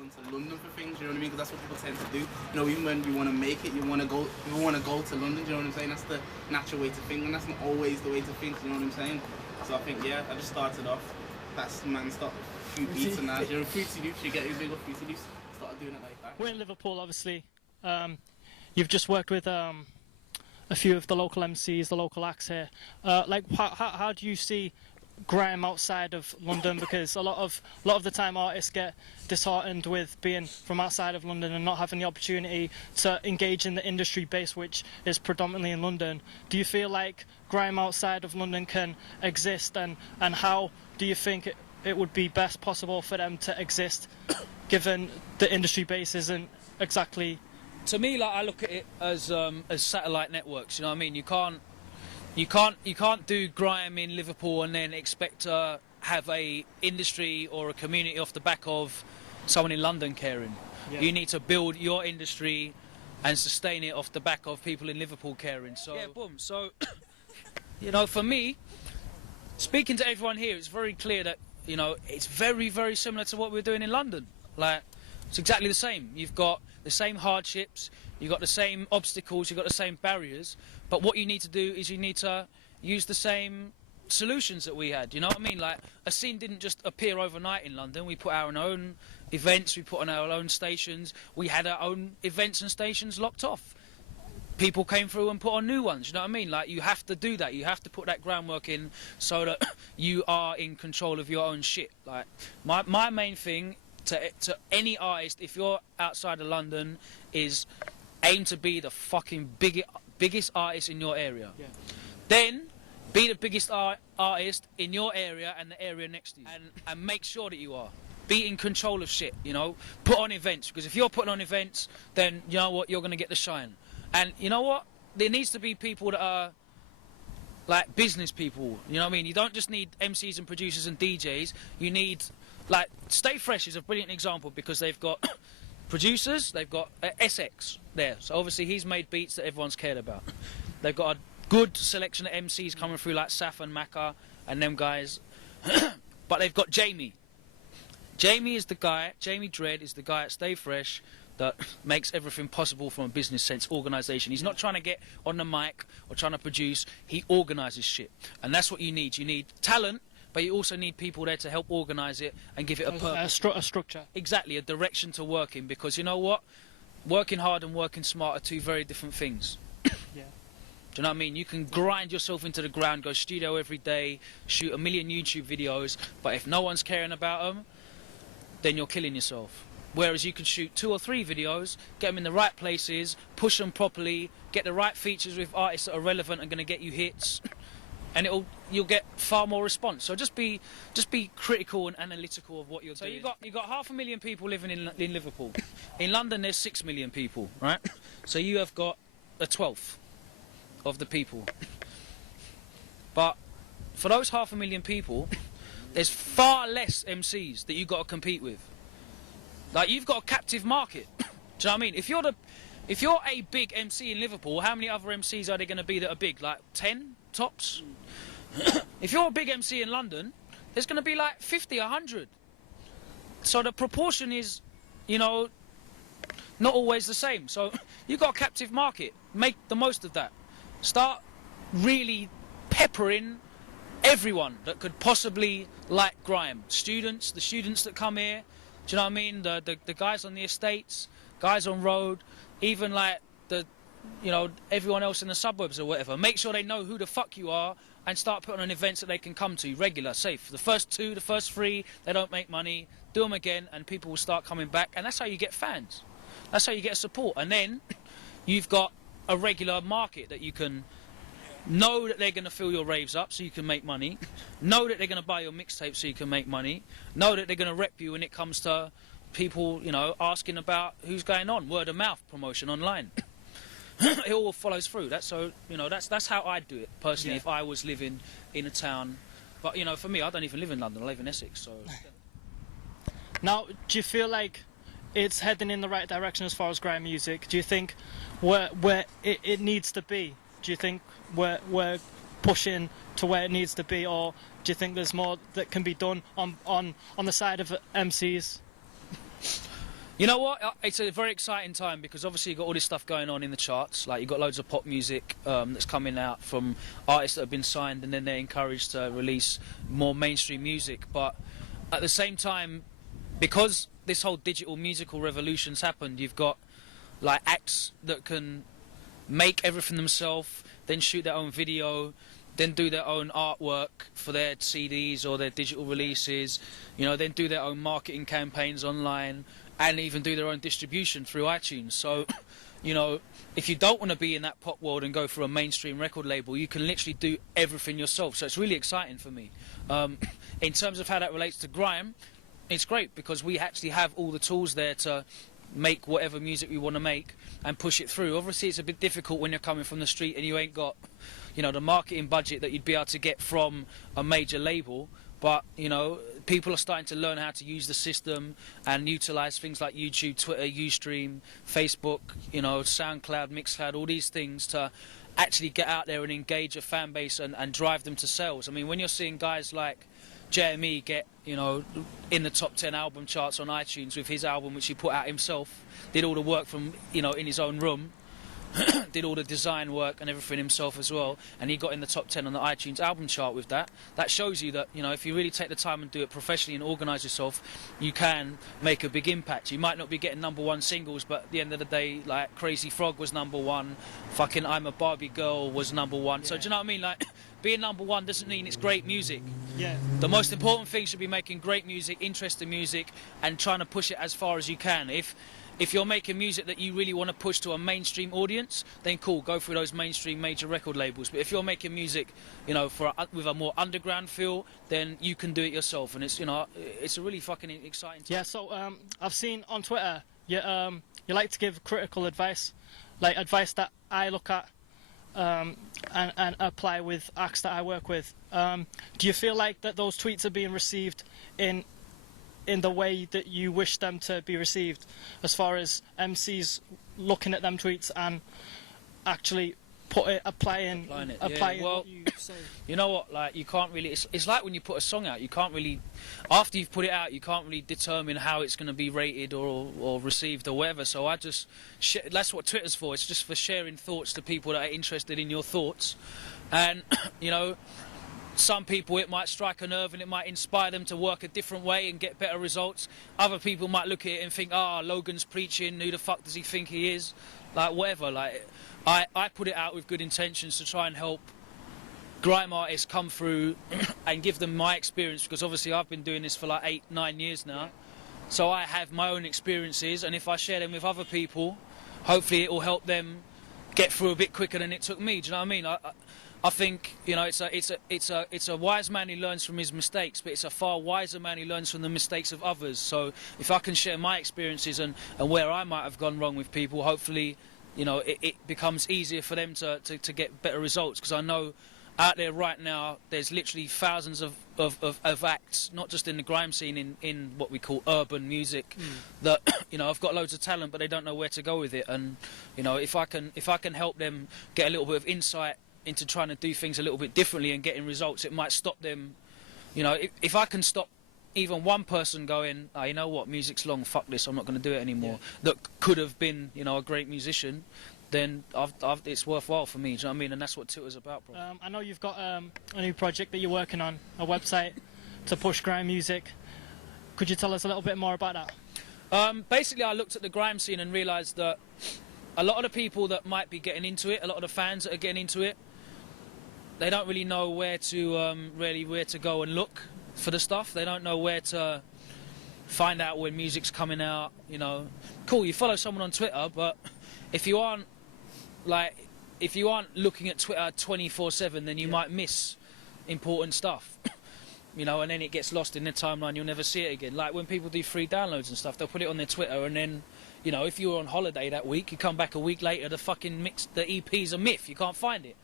going to London for things. You know what I mean? Because that's what people tend to do. You know, even when you want to make it, you want to go to London. You know what I'm saying? That's the natural way to think, and that's not always the way to think. You know what I'm saying? So I think, yeah, I just started off. That's man, stop fruit beats and that. You know, Fruity Loops. You get your big Fruity Loops. Started doing it like that. We're in Liverpool, obviously. You've just worked with a few of the local MCs, the local acts here. Like, how do you see grime outside of London? Because a lot of the time artists get disheartened with being from outside of London and not having the opportunity to engage in the industry base, which is predominantly in London. Do you feel like grime outside of London can exist, and how do you think it would be best possible for them to exist, given the industry base isn't exactly? To me, like, I look at it as satellite networks. You know what I mean? You can't do grime in Liverpool and then expect to have a industry or a community off the back of someone in London caring. Yeah. You need to build your industry and sustain it off the back of people in Liverpool caring. So yeah, boom. So you know, for me, speaking to everyone here, it's very clear that, you know, it's very, very similar to what we're doing in London. Like, it's exactly the same. You've got the same hardships, you've got the same obstacles, you've got the same barriers, but what you need to do is you need to use the same solutions that we had. You know what I mean? Like, a scene didn't just appear overnight in London. We put our own events, we put on our own stations, we had our own events and stations locked off. People came through and put on new ones. You know what I mean? Like, you have to do that. You have to put that groundwork in so that you are in control of your own shit. Like, my main thing to any artist, if you're outside of London, is aim to be the fucking biggest artist in your area. Yeah. Then be the biggest artist in your area and the area next to you, and make sure that you are. Be in control of shit, you know. Put on events, because if you're putting on events, then you know what, you're going to get the shine. And you know what, there needs to be people that are like business people, you know what I mean? You don't just need MCs and producers and DJs. You need, like, Stay Fresh is a brilliant example, because they've got producers, they've got SX there, so obviously he's made beats that everyone's cared about. They've got a good selection of MCs coming through, like Saf and Maka and them guys. But they've got Jamie. Jamie Dread is the guy at Stay Fresh that makes everything possible from a business sense, organisation. He's not trying to get on the mic or trying to produce, he organises shit. And that's what you need. You need talent, but you also need people there to help organise it and give it a purpose. A structure. Exactly, a direction to work in, because you know what? Working hard and working smart are two very different things. Yeah. Do you know what I mean? You can grind yourself into the ground, go studio every day, shoot 1 million YouTube videos, but if no one's caring about them, then you're killing yourself. Whereas you can shoot 2 or 3 videos, get them in the right places, push them properly, get the right features with artists that are relevant and going to get you hits, and you'll get far more response. So just be critical and analytical of what you're doing. So you got 500,000 people living in Liverpool. In London there's 6 million people, right? So you have got a 1/12 of the people. But for those 500,000 people, there's far less MCs that you've got to compete with. Like, you've got a captive market. Do you know what I mean? If you're a big MC in Liverpool, how many other MCs are there going to be that are big? Like 10 tops? If you're a big MC in London, there's going to be like 50, 100. So the proportion is, you know, not always the same. So you've got a captive market. Make the most of that. Start really peppering everyone that could possibly like grime. The students that come here. Do you know what I mean? The guys on the estates, guys on road, even like everyone else in the suburbs or whatever. Make sure they know who the fuck you are and start putting on events that they can come to regular, safe. The first 2, the first 3, they don't make money. Do them again, and people will start coming back, and that's how you get fans. That's how you get support, and then you've got a regular market that you can know that they're going to fill your raves up so you can make money, know that they're going to buy your mixtape so you can make money, know that they're going to rep you when it comes to people, you know, asking about who's going on, word of mouth promotion online. It all follows through. That's how I'd do it personally, if I was living in a town. But you know, for me, I don't even live in London, I live in Essex. So now, do you feel like it's heading in the right direction as far as grime music? Do you think where it needs to be? Do you think we're pushing to where it needs to be, or do you think there's more that can be done on the side of MCs? You know what? It's a very exciting time because obviously you've got all this stuff going on in the charts. Like, you've got loads of pop music that's coming out from artists that have been signed, and then they're encouraged to release more mainstream music. But at the same time, because this whole digital musical revolution's happened, you've got like acts that can make everything themselves, then shoot their own video, then do their own artwork for their CDs or their digital releases, you know, then do their own marketing campaigns online, and even do their own distribution through iTunes. So, you know, if you don't want to be in that pop world and go for a mainstream record label, you can literally do everything yourself. So it's really exciting for me. In terms of how that relates to grime, it's great because we actually have all the tools there to make whatever music we want to make and push it through. Obviously, it's a bit difficult when you're coming from the street and you ain't got, you know, the marketing budget that you'd be able to get from a major label. But, you know, people are starting to learn how to use the system and utilise things like YouTube, Twitter, Ustream, Facebook, you know, SoundCloud, Mixcloud, all these things to actually get out there and engage a fan base and drive them to sales. I mean, when you're seeing guys like JME get, you know, in the top 10 album charts on iTunes with his album, which he put out himself, did all the work from, you know, in his own room, did all the design work and everything himself as well, and he got in the top 10 on the iTunes album chart with that. That shows you that, you know, if you really take the time and do it professionally and organise yourself, you can make a big impact. You might not be getting #1 singles, but at the end of the day, like Crazy Frog was #1, fucking I'm a Barbie Girl was #1. Yeah. So do you know what I mean? Like, being #1 doesn't mean it's great music. Yeah. The most important thing should be making great music, interesting music, and trying to push it as far as you can. If you're making music that you really want to push to a mainstream audience, then cool, go through those mainstream major record labels. But if you're making music, you know, with a more underground feel, then you can do it yourself. And it's, you know, it's a really fucking exciting time. Yeah, so I've seen on Twitter, you like to give critical advice, like advice that I look at and apply with acts that I work with. Do you feel like that those tweets are being received in the way that you wish them to be received, as far as MCs looking at them tweets and actually applying well, what you say? You know what, like, you can't really, it's like when you put a song out, you can't really, after you've put it out, you can't really determine how it's going to be rated or received or whatever. So I just, that's what Twitter's for. It's just for sharing thoughts to people that are interested in your thoughts. And, you know, some people it might strike a nerve and it might inspire them to work a different way and get better results. Other people might look at it and think, Logan's preaching, who the fuck does he think he is? Like, whatever. Like, I put it out with good intentions to try and help grime artists come through and give them my experience, because obviously I've been doing this for like 8-9 years now. So I have my own experiences, and if I share them with other people, hopefully it will help them get through a bit quicker than it took me. Do you know what I mean? I think, you know, it's a wise man who learns from his mistakes, but it's a far wiser man who learns from the mistakes of others. So if I can share my experiences and where I might have gone wrong with people, hopefully, you know, it becomes easier for them to get better results. Because I know out there right now, there's literally thousands of acts, not just in the grime scene, in what we call urban music, that, you know, I've got loads of talent, but they don't know where to go with it. And, you know, if I can help them get a little bit of insight into trying to do things a little bit differently and getting results, it might stop them. You know, if I can stop even one person going, you know what, music's long, fuck this, I'm not going to do it anymore, that could have been, you know, a great musician, then it's worthwhile for me. Do you know what I mean? And that's what Twitter's about, bro. I know you've got a new project that you're working on, a website to push grime music. Could you tell us a little bit more about that? Basically, I looked at the grime scene and realised that a lot of the people that might be getting into it, a lot of the fans that are getting into it, they don't really know where to go and look for the stuff. They don't know where to find out when music's coming out. You know, cool, you follow someone on Twitter, but if you aren't looking at Twitter 24/7, then you might miss important stuff. You know, and then it gets lost in the timeline. You'll never see it again. Like when people do free downloads and stuff, they'll put it on their Twitter, and then, you know, if you were on holiday that week, you come back a week later, the EP's a myth. You can't find it.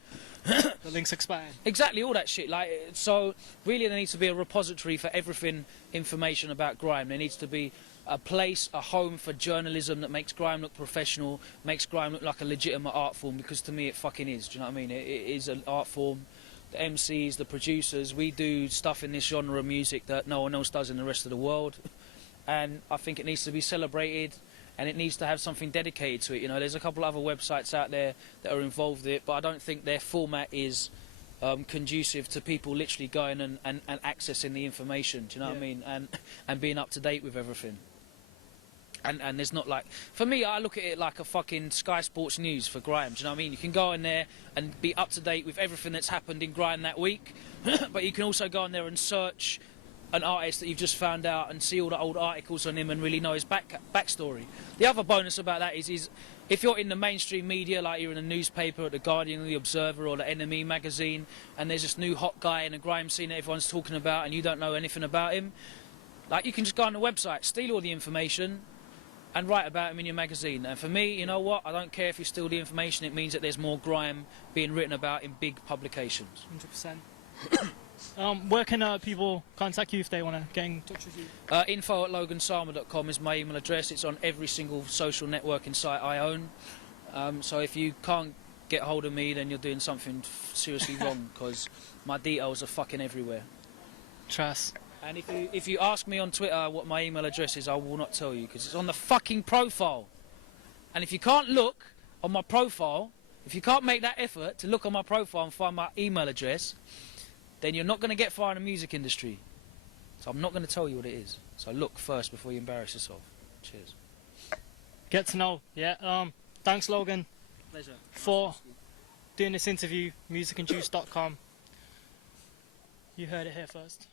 The link's expired. Exactly, all that shit. Like, so really, there needs to be a repository for everything, information about grime. There needs to be a place, a home for journalism that makes grime look professional, makes grime look like a legitimate art form, because to me it fucking is. Do you know what I mean? It is an art form. The MCs, the producers, we do stuff in this genre of music that no one else does in the rest of the world. And I think it needs to be celebrated. and it needs to have something dedicated to it. You know, there's a couple other websites out there that are involved with it, but I don't think their format is conducive to people literally going and accessing the information. Do you know what I mean? And being up to date with everything. And there's not like, for me, I look at it like a fucking Sky Sports News for grime. Do you know what I mean? You can go in there and be up to date with everything that's happened in grime that week, but you can also go in there and search an artist that you've just found out and see all the old articles on him and really know his backstory. The other bonus about that is if you're in the mainstream media, like you're in a newspaper, or the Guardian, or the Observer, or the Enemy magazine, and there's this new hot guy in a grime scene that everyone's talking about, and you don't know anything about him, like you can just go on the website, steal all the information, and write about him in your magazine. And for me, you know what? I don't care if you steal the information. It means that there's more grime being written about in big publications. 100%. Where can people contact you if they want to get in touch with you? info@logansama.com is my email address. It's on every single social networking site I own. So if you can't get hold of me, then you're doing something seriously wrong, because my details are fucking everywhere. Trust. And if you ask me on Twitter what my email address is, I will not tell you, because it's on the fucking profile. And if you can't look on my profile, if you can't make that effort to look on my profile and find my email address, then you're not going to get far in the music industry. So I'm not going to tell you what it is. So look first before you embarrass yourself. Cheers. Get to know. Yeah. Thanks, Logan. Pleasure. For doing this interview. musicandjuice.com. You heard it here first.